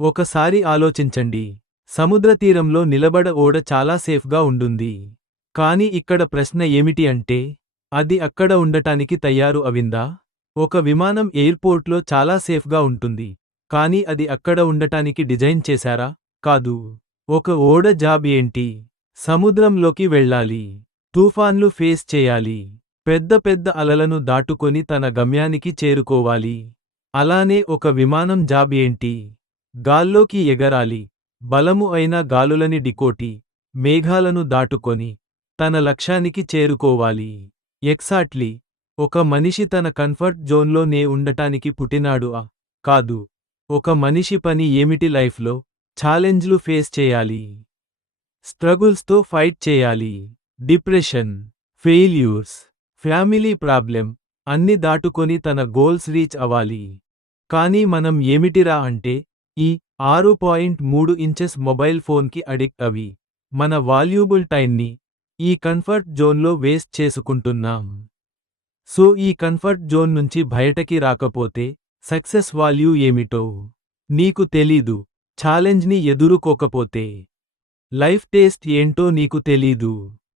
ఒకసారి ఆలోచించండి. సముద్ర తీరంలో నిలబడ ఓడ చాలా సేఫ్గా ఉండుంది. కాని ఇక్కడ ప్రశ్న ఏమిటి అంటే, అది అక్కడ ఉండటానికి తయారు అవిందా? ఒక విమానం ఎయిర్పోర్ట్లో చాలా సేఫ్గా ఉంటుంది. కానీ అది అక్కడ ఉండటానికి డిజైన్ చేశారా? కాదు. ఒక ఓడ జాబ్ ఏంటి? సముద్రంలోకి వెళ్ళాలి. తుఫాన్లు ఫేస్ చేయాలి. పెద్ద పెద్ద అలలను దాటుకొని తన గమ్యానికి చేరుకోవాలి. అలానే ఒక విమానం జాబ్ ఏంటి? గాల్లోకి ఎగరాలి. బలము అయిన గాలులని ఢీకొట్టి, మేఘాలను దాటుకొని, తన లక్ష్యానికి చేరుకోవాలి. ఎగ్జాక్ట్లీ. ఒక మనిషి తన కంఫర్ట్ జోన్లోనే ఉండటానికి పుట్టినాడు కాదు. ఒక మనిషి పని ఏమిటి లైఫ్లో? ఛాలెంజ్లు ఫేస్ చేయాలి. స్ట్రగుల్స్తో ఫైట్ చేయాలి. డిప్రెషన్, ఫెయిల్యూర్స్, ఫ్యామిలీ ప్రాబ్లెమ్ అన్ని దాటుకొని తన గోల్స్ రీచ్ అవ్వాలి. కానీ మనం ఏమిటిరా అంటే, ఈ 6.3 ఇంచెస్ మొబైల్ ఫోన్కి అడిక్ట్ అవి మన వాల్యూబుల్ టైంని ఈ కంఫర్ట్ జోన్లో వేస్ట్ చేసుకుంటున్నాం. సో ఈ కంఫర్ట్ జోన్ నుంచి బయటకి రాకపోతే సక్సెస్ వాల్యూ ఏమిటో నీకు తెలీదు. ఛాలెంజ్ని ఎదుర్కోకపోతే లైఫ్ టేస్ట్ ఏంటో నీకు తెలీదు.